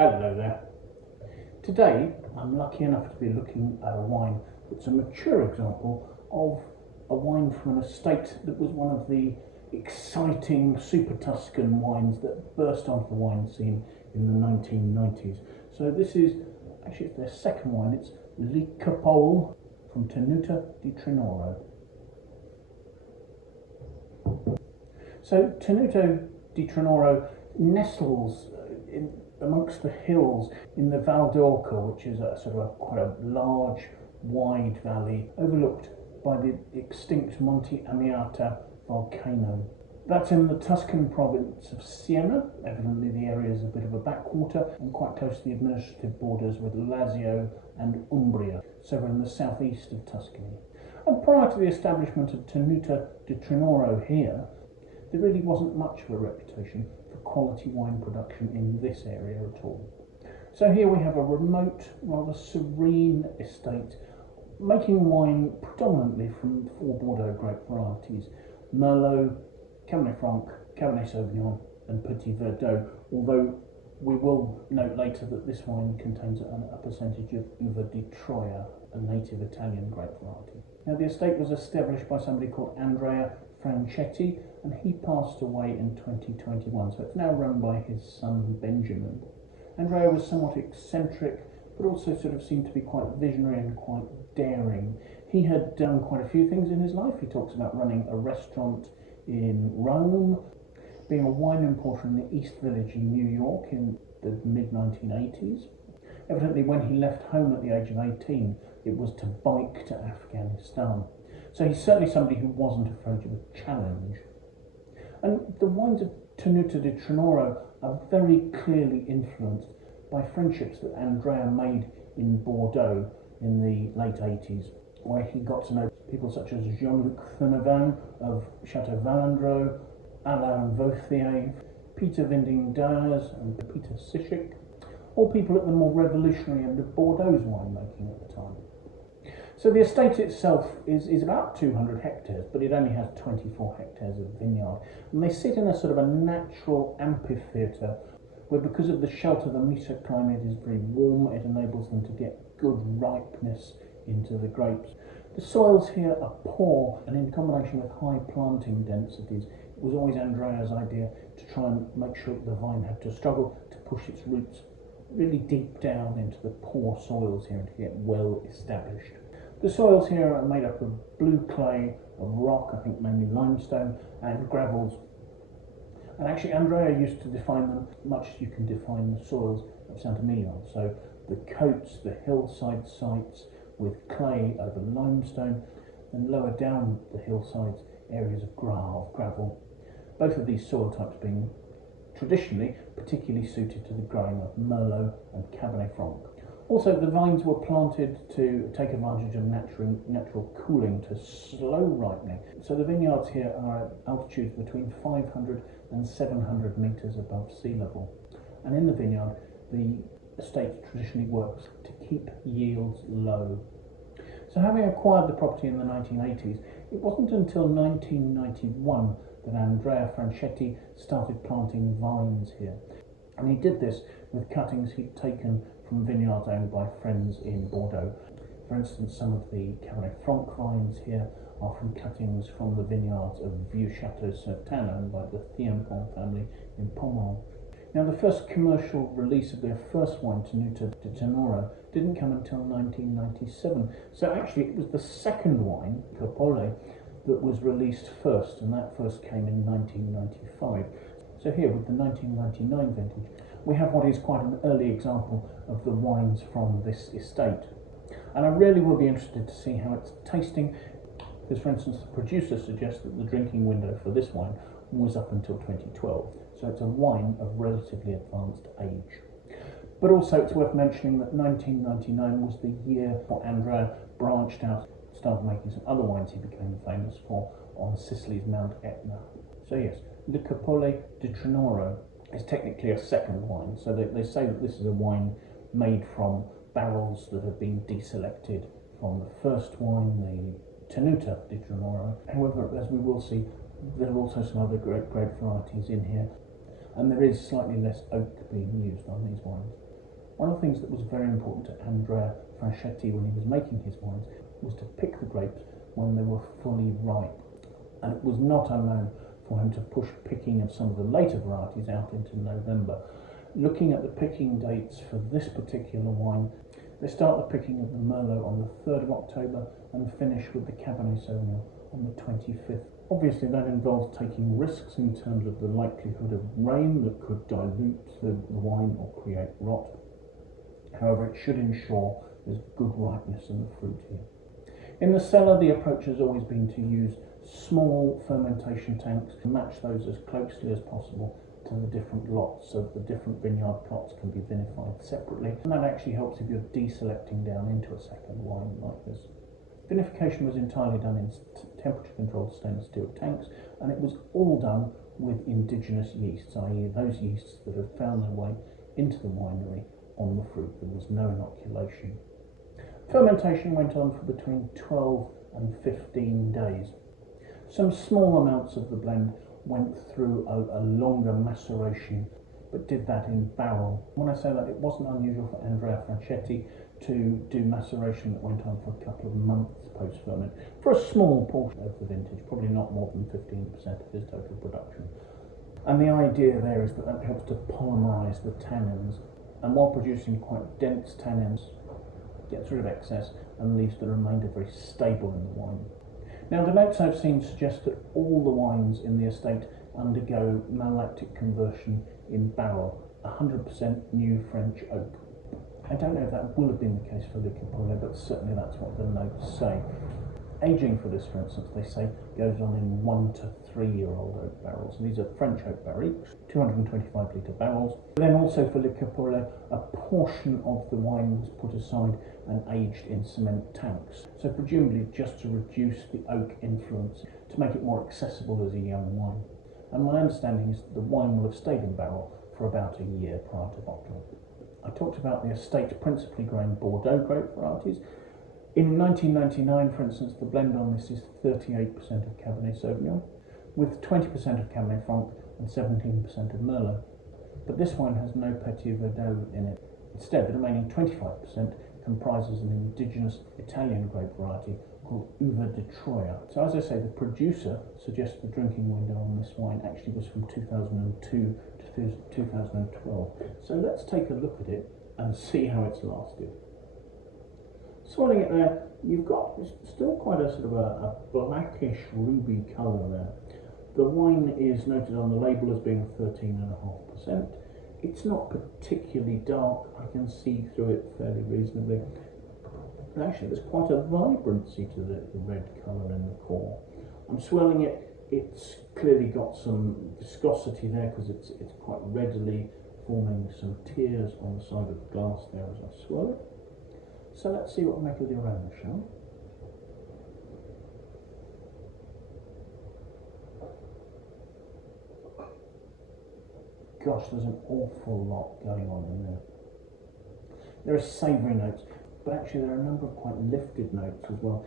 Hello there. Today I'm lucky enough to be looking at a wine that's a mature example of a wine from an estate that was one of the exciting Super Tuscan wines that burst onto the wine scene in the 1990s. So this is actually it's their second wine. It's Le Cupole from Tenuta di Trinoro. So Tenuta di Trinoro nestles amongst the hills in the Val d'Orca, which is a sort of quite a large, wide valley overlooked by the extinct Mount Etna volcano. That's in the Tuscan province of Siena. Evidently the area is a bit of a backwater and quite close to the administrative borders with Lazio and Umbria, so we're in the southeast of Tuscany. And prior to the establishment of Tenuta di Trinoro here, there really wasn't much of a reputation for quality wine production in this area at all. So here we have a remote, rather serene estate making wine predominantly from 4 Bordeaux grape varieties: Merlot, Cabernet Franc, Cabernet Sauvignon and Petit Verdot, although we will note later that this wine contains a percentage of Uva di Troia, a native Italian grape variety. Now the estate was established by somebody called Andrea Franchetti, and he passed away in 2021, so it's now run by his son Benjamin. Andrea was somewhat eccentric, but also sort of seemed to be quite visionary and quite daring. He had done quite a few things in his life. He talks about running a restaurant in Rome, being a wine importer in the East Village in New York in the mid-1980s. Evidently when he left home at the age of 18, it was to bike to Afghanistan. So he's certainly somebody who wasn't afraid of a challenge. And the wines of Tenuta di Trinoro are very clearly influenced by friendships that Andrea made in Bordeaux in the late 80s, where he got to know people such as Jean-Luc Fenevin of Chateau Valandreau, Alain Vauthier, Peter Vinding-Dyers and Peter Sischik, all people at the more revolutionary end of Bordeaux's winemaking at the time. So the estate itself is about 200 hectares, but it only has 24 hectares of vineyard. And they sit in a sort of a natural amphitheatre where, because of the shelter, the mesoclimate is very warm. It enables them to get good ripeness into the grapes. The soils here are poor, and in combination with high planting densities, it was always Andrea's idea to try and make sure that the vine had to struggle to push its roots really deep down into the poor soils here and to get well established. The soils here are made up of blue clay, of rock, I think mainly limestone, and gravels. And actually Andrea used to define them much as you can define the soils of Sant'Emilion. So the coats, the hillside sites with clay over limestone, and lower down the hillsides areas of gravel. Both of these soil types being traditionally particularly suited to the growing of Merlot and Cabernet Franc. Also, the vines were planted to take advantage of natural cooling to slow ripening. So the vineyards here are at altitudes between 500 and 700 metres above sea level. And in the vineyard, the estate traditionally works to keep yields low. So having acquired the property in the 1980s, it wasn't until 1991 that Andrea Franchetti started planting vines here. And he did this with cuttings he'd taken from vineyards owned by friends in Bordeaux. For instance, some of the Cabernet Franc vines here are from cuttings from the vineyards of Vieux Chateau Certain owned by the Thiempont family in Pomerol. Now, the first commercial release of their first wine, Tenuta di Tinoro, didn't come until 1997. So actually it was the second wine, Cupole, that was released first, and that first came in 1995. So here, with the 1999 vintage, we have what is quite an early example of the wines from this estate. And I really will be interested to see how it's tasting, because for instance the producer suggests that the drinking window for this wine was up until 2012. So it's a wine of relatively advanced age. But also it's worth mentioning that 1999 was the year where Andrea branched out, started making some other wines he became famous for on Sicily's Mount Etna. So yes, Le Cupole di Trinoro is technically a second wine. So they say that this is a wine made from barrels that have been deselected from the first wine, the Tenuta di Trinoro. However, as we will see, there are also some other great varieties in here, and there is slightly less oak being used on these wines. One of the things that was very important to Andrea Franchetti when he was making his wines was to pick the grapes when they were fully ripe. And it was not unknown for him to push picking of some of the later varieties out into November. Looking at the picking dates for this particular wine, they start the picking of the Merlot on the 3rd of October and finish with the Cabernet Sauvignon on the 25th. Obviously that involves taking risks in terms of the likelihood of rain that could dilute the wine or create rot. However, it should ensure there's good ripeness in the fruit here. In the cellar, the approach has always been to use small fermentation tanks to match those as closely as possible to the different lots, so that the different vineyard plots can be vinified separately, and that actually helps if you're deselecting down into a second wine like this. Vinification was entirely done in temperature controlled stainless steel tanks, and it was all done with indigenous yeasts, i.e. those yeasts that had found their way into the winery on the fruit. There was no inoculation. Fermentation went on for between 12 and 15 days. Some small amounts of the blend went through a longer maceration, but did that in barrel. When I say that, it wasn't unusual for Andrea Franchetti to do maceration that went on for a couple of months post-ferment for a small portion of the vintage, probably not more than 15% of his total production. And the idea there is that that helps to polymerise the tannins, and while producing quite dense tannins, gets rid of excess and leaves the remainder very stable in the wine. Now, the notes I've seen suggest that all the wines in the estate undergo malolactic conversion in barrel, 100% new French oak. I don't know if that will have been the case for Le Cupole, but certainly that's what the notes say. Aging for this, for instance, they say goes on in 1 to 3 year old oak barrels. And these are French oak barrels, 225 litre barrels. Then also for Le Cupole, a portion of the wine was put aside and aged in cement tanks. So presumably just to reduce the oak influence, to make it more accessible as a young wine. And my understanding is that the wine will have stayed in barrel for about a year prior to bottling. I talked about the estate principally growing Bordeaux grape varieties. In 1999, for instance, the blend on this is 38% of Cabernet Sauvignon, with 20% of Cabernet Franc and 17% of Merlot. But this wine has no Petit Verdot in it. Instead, the remaining 25% comprises an indigenous Italian grape variety called Uva di Troia. So as I say, the producer suggests the drinking window on this wine actually was from 2002 to 2012. So let's take a look at it and see how it's lasted. Swirling it there, you've got still quite a sort of a blackish ruby colour there. The wine is noted on the label as being 13.5%. It's not particularly dark, I can see through it fairly reasonably. But actually there's quite a vibrancy to the red colour in the core. I'm swirling it, it's clearly got some viscosity there because it's quite readily forming some tears on the side of the glass there as I swirl it. So let's see what we make of the aroma, shall we? Gosh, there's an awful lot going on in there. There are savoury notes, but actually there are a number of quite lifted notes as well.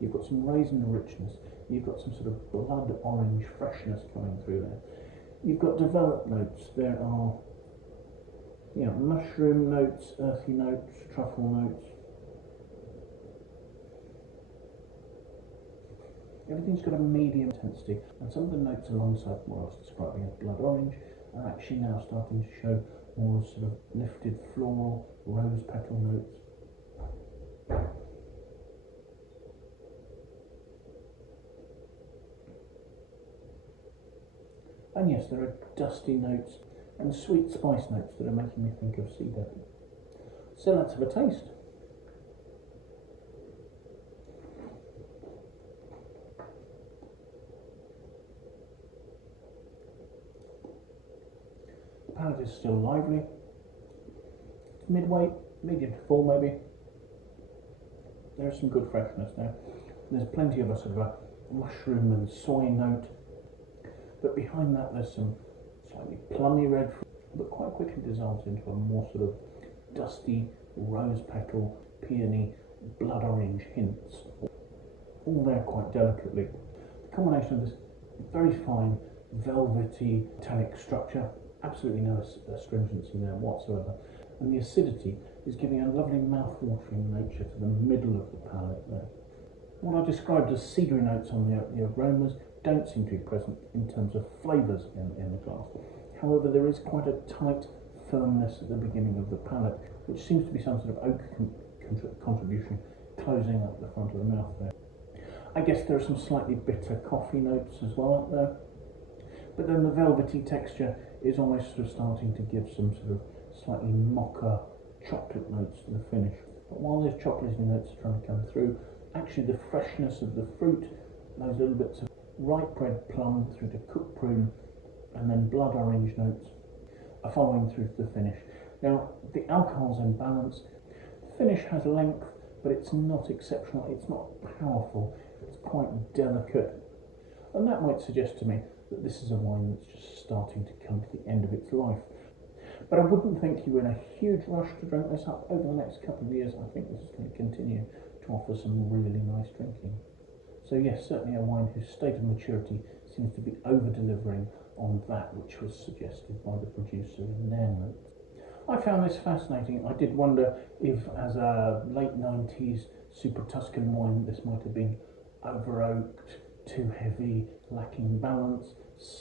You've got some raisin richness, you've got some sort of blood orange freshness coming through there. You've got developed notes, there are mushroom notes, earthy notes, truffle notes. Everything's got a medium intensity, and some of the notes alongside what I was describing as blood orange are actually now starting to show more sort of lifted floral, rose petal notes. And yes, there are dusty notes and sweet spice notes that are making me think of cedar. So let's have a taste. The palate is still lively. It's midweight, medium to full maybe. There's some good freshness there. There's plenty of a sort of a mushroom and soy note. But behind that there's some slightly plummy red fruit, but quite quickly dissolves into a more sort of dusty, rose petal, peony, blood orange hints. All there quite delicately. The combination of this very fine, velvety, tannic structure, absolutely no astringency there whatsoever, and the acidity is giving a lovely mouth-watering nature to the middle of the palate there. What I described as cedary notes on the aromas don't seem to be present in terms of flavours in the glass. However, there is quite a tight firmness at the beginning of the palate, which seems to be some sort of oak contribution closing up the front of the mouth there. I guess there are some slightly bitter coffee notes as well up there, but then the velvety texture is almost sort of starting to give some sort of slightly mocha chocolate notes to the finish. But while those chocolatey notes are trying to come through, actually the freshness of the fruit, those little bits of ripe red plum through to cooked prune, and then blood orange notes are following through to the finish. Now, the alcohol's in balance. The finish has length, but it's not exceptional, it's not powerful, it's quite delicate. And that might suggest to me that this is a wine that's just starting to come to the end of its life. But I wouldn't think you were in a huge rush to drink this up over the next couple of years. I think this is going to continue to offer some really nice drinking. So yes, certainly a wine whose state of maturity seems to be over-delivering on that which was suggested by the producer in their notes. I found this fascinating. I did wonder if, as a late 90s Super Tuscan wine, this might have been over-oaked, too heavy, lacking balance.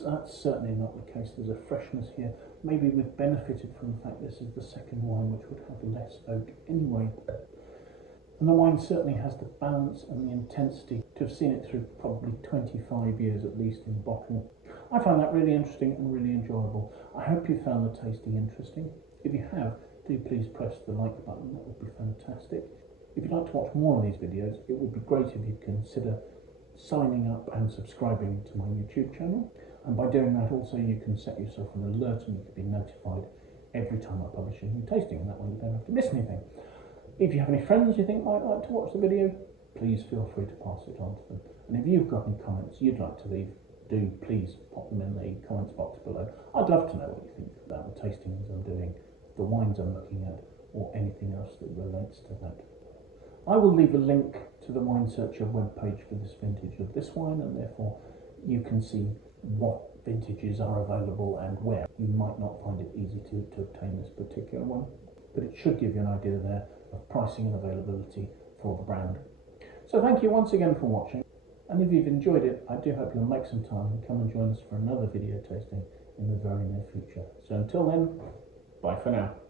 That's certainly not the case. There's a freshness here. Maybe we've benefited from the fact this is the second wine which would have less oak anyway. And the wine certainly has the balance and the intensity to have seen it through probably 25 years at least in bottle. I find that really interesting and really enjoyable. I hope you found the tasting interesting. If you have, do please press the like button, that would be fantastic. If you'd like to watch more of these videos, it would be great if you'd consider signing up and subscribing to my YouTube channel. And by doing that also you can set yourself an alert and you can be notified every time I publish a new tasting, and that way you don't have to miss anything. If you have any friends you think might like to watch the video, please feel free to pass it on to them. And if you've got any comments you'd like to leave, do please pop them in the comments box below. I'd love to know what you think about the tastings I'm doing, the wines I'm looking at, or anything else that relates to that. I will leave a link to the winesearcher webpage for this vintage of this wine, and therefore you can see what vintages are available and where. You might not find it easy to obtain this particular one, but it should give you an idea there of pricing and availability for the brand. So thank you once again for watching, and if you've enjoyed it, I do hope you'll make some time and come and join us for another video tasting in the very near future. So until then, bye for now.